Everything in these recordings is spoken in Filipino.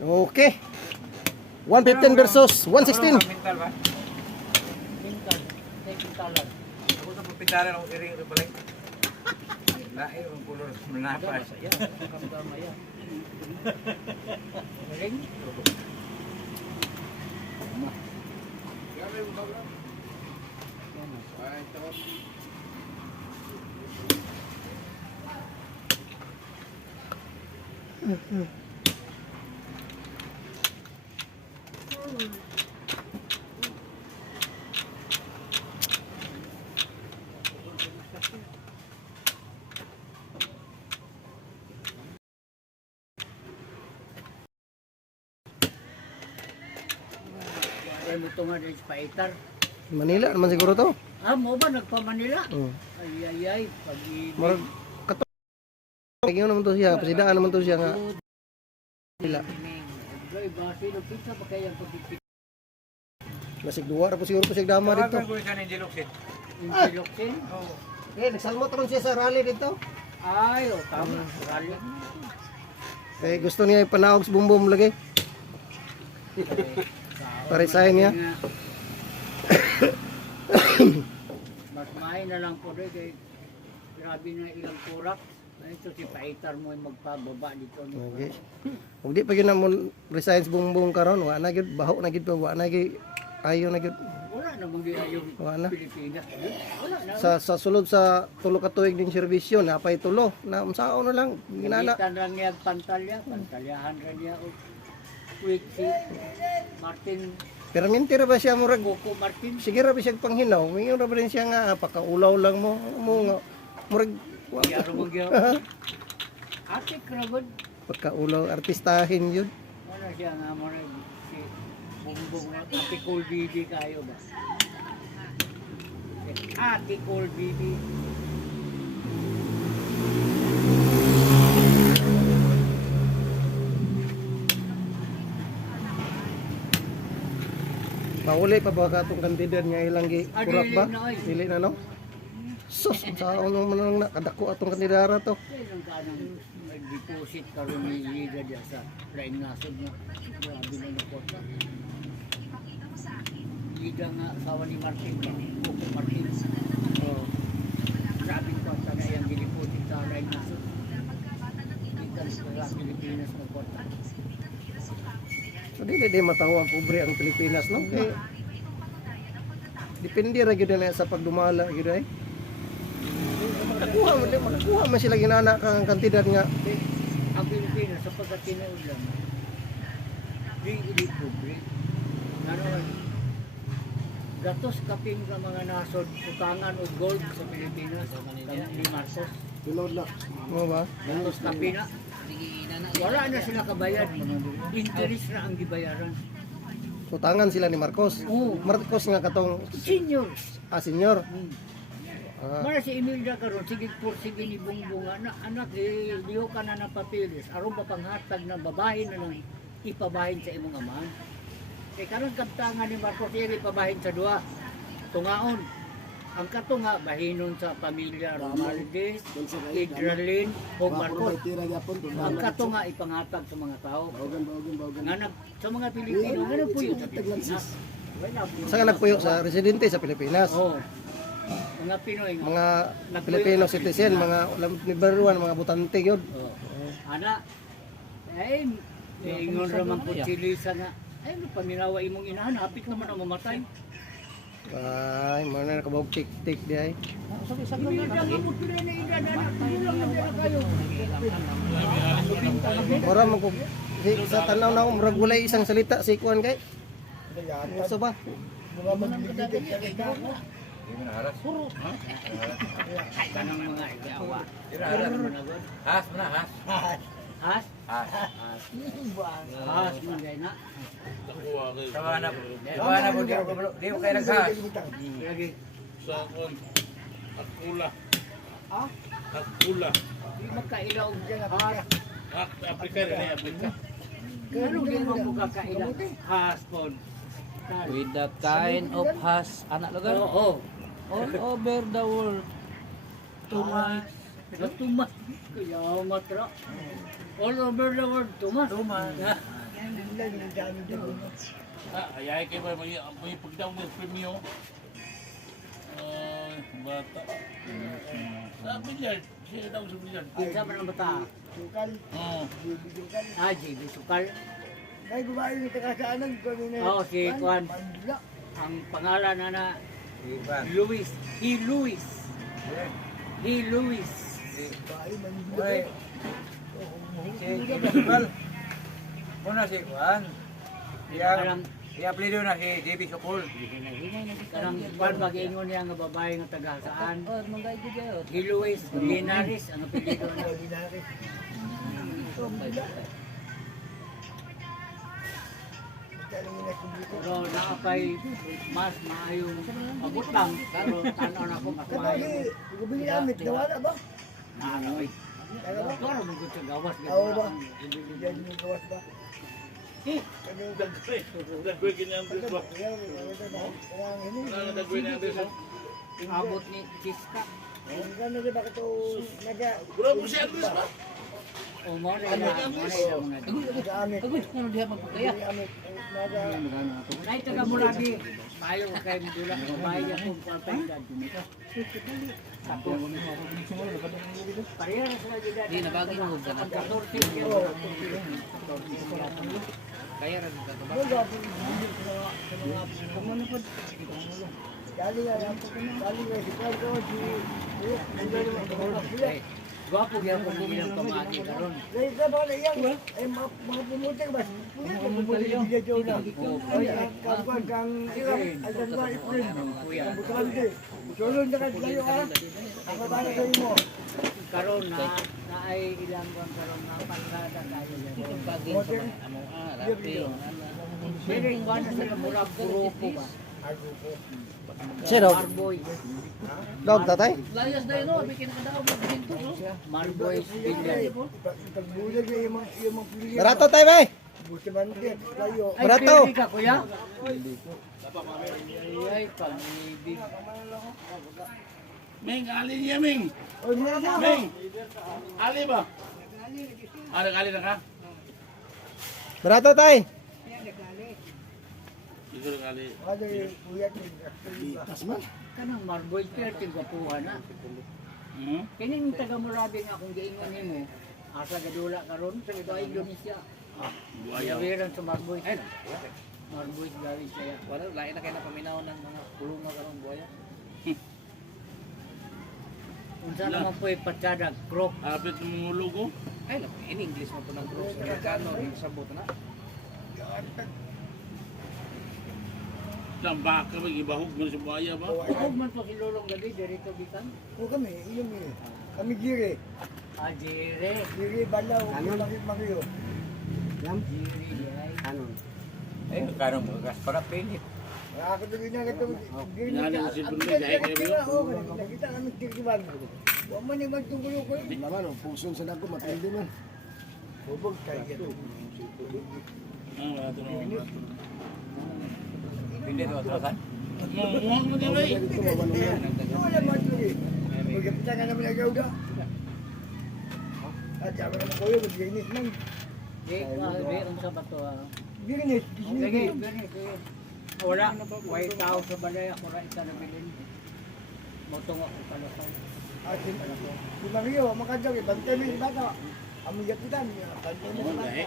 Okay. 115 versus 116. Mental ba? Pintalan. Ako sa pagpintalan ako iri balay. Lain ang kulor menapas. Ya, kamdama ya. Galing. Ay mo to nga din sa Paitar. Manila naman siguro to. Ah, mo ba nagpa-Manila? Oh. Ay, pag-ibig. Murag kato. Kaya naman to siya, presidaan naman to siya nga. Manila. Ay, basi ng pizza pa kaya pag-ibig. Masig duwa ra po siguro po siya dama dito. Tawagan ko siya ng Jeloksit. Intiloksin? Oo. Eh, nagsalmot ron siya sa rally dito. Ay, oh, tama. Rally. Kaya gusto niya ipanawag sa bumbum lagi. Parisahin niya. Mas mahay na lang po doon kay grabe na ilang kurak. Ito si Paitar mo ay magpababa dito. Okay. Kung di pa yun na mo resign sa bumbum karon, wa na gyud baho na gyud pa, wa na gyud ayo na gyud. Wala namang ginayong Wala. Pilipinas. Wala na. Sa sulod sa tulo ka tuig din serbisyo na pay tulo na unsao na lang ginana. Gitan lang niya pantalyahan ra niya og quick si Martin Perminti ra ba siya murag Coco Martin. sige ra ba siya panghinaw, mingon ra ba rin siya nga pakaulaw lang mo nga murag Yaro mo gyud. Ate kragod. pagkaulaw artistahin yun. Wala siya nga mo na si Bumbong na Ate Cool Bibi kayo ba? Ate Cool Bibi. Pauli pa ba katong kandidat nga ilang gi kurak ba? Dili na, oy. Dili na no? Sus, sa ano man lang nakadako atong kandidara to. Kailan ka nang mag-deposit karon ni Liga diya sa Laing Nasod na. Grabe na nakota. Liga nga asawa ni Martin. Coco Martin. Oh. Grabe ko na yung deposit sa Laing Nasod. Liga sa Pilipinas na kota. So dili matawag pobre ang Pilipinas no? Kay depende ra gyud na sa pagdumala gyud ay. Makakuha man sila ginana kang kandidat nga Ang Pilipinas sa pagkatinuulan. Di pobre. Naroon. Gatos kaping sa mga nasod, utangan o gold sa Pilipinas, ni Marcos. tulod na. Mo ba? Gatos kaping na. Wala na sila kabayad. Interest na ang gibayaran. Utangan sila ni Marcos. Oo. Marcos nga katong Senior. senior. Ah, Mara si Imelda karon sige ni Bungbong anak liho ka na ng papilis aron pa panghatag ng babae na lang ipabahin sa imong ama. Kay karon kabtangan ni Marcos iri ipabahin sa duha. Tungaon. Ang katunga bahinon sa pamilya Romaldes, Idralin o Marcos. Ang katunga ipanghatag sa mga tao. Nga sa mga Pilipino nga nagpuyo sa Pilipinas. sa nga nagpuyo sa residente sa Pilipinas. Oh. Mga Pinoy nga. Mga Filipino citizen, mga number 1, mga butante yun. Oh. Ana, ay, ingon raman po silisa nga, ay, paminawa imong inahan, hapit naman ang mamatay. Ay, mana nakabog tik-tik di ay. Hindi na nga mo pila na edad, anak, tulang na dyan kayo. Ora mo ko sa tanaw na murag walay isang salita si kuan kay. Gusto ba? Hindi mo naharas. Tanang mga igawa. Has mo na, has. Has? Has. Has man gay na. Tawa na po. Tawa na po. Di ko kayo naghas. Lagi. Sa kon akula. Ah? Akula. Di magkailaw dyan. Has. Afrika rin eh, Afrika. Ganun din mo kakailaw. Has po. With the kind of has anak lugar Oo. all over the world. Tumas. Tumas. Kaya matra. All over the world, tumas. Tumas. Ayay kayo ba may pagdaw ng premyo? Bata. Sa bilyard. Siya daw sa bilyard. Kinsa man ang bata? Oo. JB Sukal. Ay, gumain yung takasaanan ko na. Oo, si Juan. Ang pangalan na Iban. Luis. He Luis. Oy. Si Basukal. Muna si Juan. Karang Apelido na si JB Sukol. karang Juan mag-ingon niya nga babae nga taga saan. He Luis Linares ang apelyido na. Pero nakapay mas maayong abot lang. Pero tanaw na ko mas maayong. Gubili namin, nawala ba? Naanoy. Pero mo sa gawas. Oo ba? Ganda. Yan yung gawas ba? Dagway ganyan din ba? Dagway na din ba? Abot ni Kiska. Ano rin ba ito naga Wala po siya Andres ba? O mo na lang na. nag-amit? Kaya Naga Nay taga Murabi. Mayo kay Mudula. Bahay niya kung palpay dito. Pareha na sila dito. Di na bagay mo sa Ang 14 kaya ra dito ba? Dali nga lang. Dali nga. Si Carlo, Gwapo gyud ko ng ilang pamagi karon. Dahil ka ba na yan? Ay, mga pumuti ka ba? Pumuti yung video na. Ay, kagwan kang hirap. Ay, kagwan iprin. Ang butante. Sulod na kayo ka. Ang babala kayo mo. Karon na ay ilang buwan karon na palada tayo. Bagay sa mga among rapi. Pero yung buwan na sila mura grupo ba? Siya dog. Marboy. Dog tatay. Layas na no, bikin ka daw dito. Marboy Billiard. Pagbulag na yung mga pilihan. Barato tay bay. Buti man din. Kayo. Ay, Barato. pili ka kuya? Ay, pamibig. Ming, ali niya Ming. O, niya na. Ming. Ali ba? Ali na ka? Barato tay. Siguro ali. Ano yung kuya ko. Kanang Marboy kaya tinggapuhan na. Kini taga Murabi nga kung giingon nimo, asa gadula karon sa iba Indonesia. Buaya. Yawiran sa Marboy. Marboy gawi kaya. Wala lain na kay na paminaw ng mga kulunga karon buaya. Unsa naman po ipatsadag crop. Apit mo logo. Ay, in English mo po ng group sa Amerikano, rin sa buto na. Lamba ka ba ibahog mo sa buaya ba? Huwag man to si Lolong gabi dirito bitan. O kami, iyon eh. Kami giri. Ajire. Giri, balaw. Ano? Makiyo. Jiri ay. Ay, karong gas para pilit. Nakakatuloy na ito. Giri Yan ang si Bruno, dahil kayo ba? Nakita kami kirkiban. Huwag man yung magtunggulo ko. Naman, ang pusong sa nako, matindi man. Bubog tayo. Wala to na. Pindi to atrasan. Muhang mo din ay. Wala mo ito eh. Magkapita ka naman agaw da. At yaman naman ko yun, ginis man. Di ka unsa ba to? Ginis, Lagi, ginis. ginis. Wala, way tao sa balay ako ra isa na bilin. Motong ako pala sa. At si Mario, makadyaw eh. Bantay mo yung bata. Among yakitan. Bantay mo yung bata.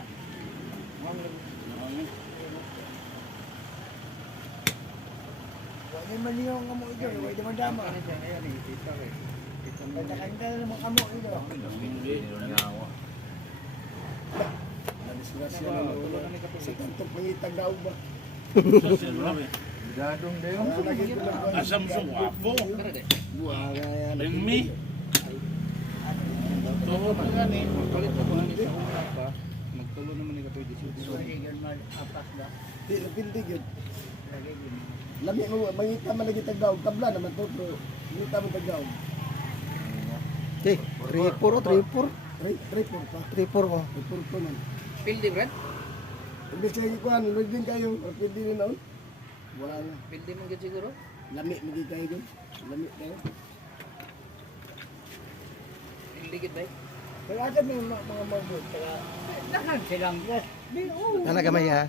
Wala man niyo ang amo ito. Wala naman dama. Kanta-kanta na naman amo ito. Nadisgrasya na ulo. Sa tantok pangitag daw ba? Dadong dayo. Asam sa wapo. Buwara yan. Rinmi. Toho pa gani. Magtulo naman ni katoy dito. Sorry, yun man apas da. Pindig yun. Lagi yun. Lami mo, mangita man lagi tagdaw. Tabla naman to. Mangita mo tagdaw. Okay, 3-4 3-4. 3-4 pa. 3-4 mo. 3-4 pa man. Pildi brad. Imbes na ikuan, lagyan kayo. Pwede rin naon. Wala na. Pildi mo gid siguro. Lami, magiging kayo dun. Lami kayo. Pildi gid bay. Kaya ata may mga mabot. Dahan silang Ana gamay ha.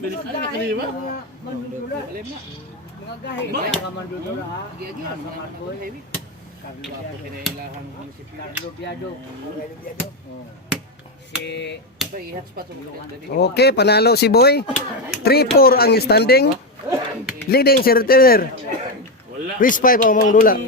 Bilis ka na kanina. mga mandudula. Mga gahe. Mga mandudula ha. Nasa Marcoy. Carlo Biado. Oh. Si Okay, panalo si Boy. 3-4 ang standing. Leading si Retainer. Wala. Quiz 5 ang Mang Dula.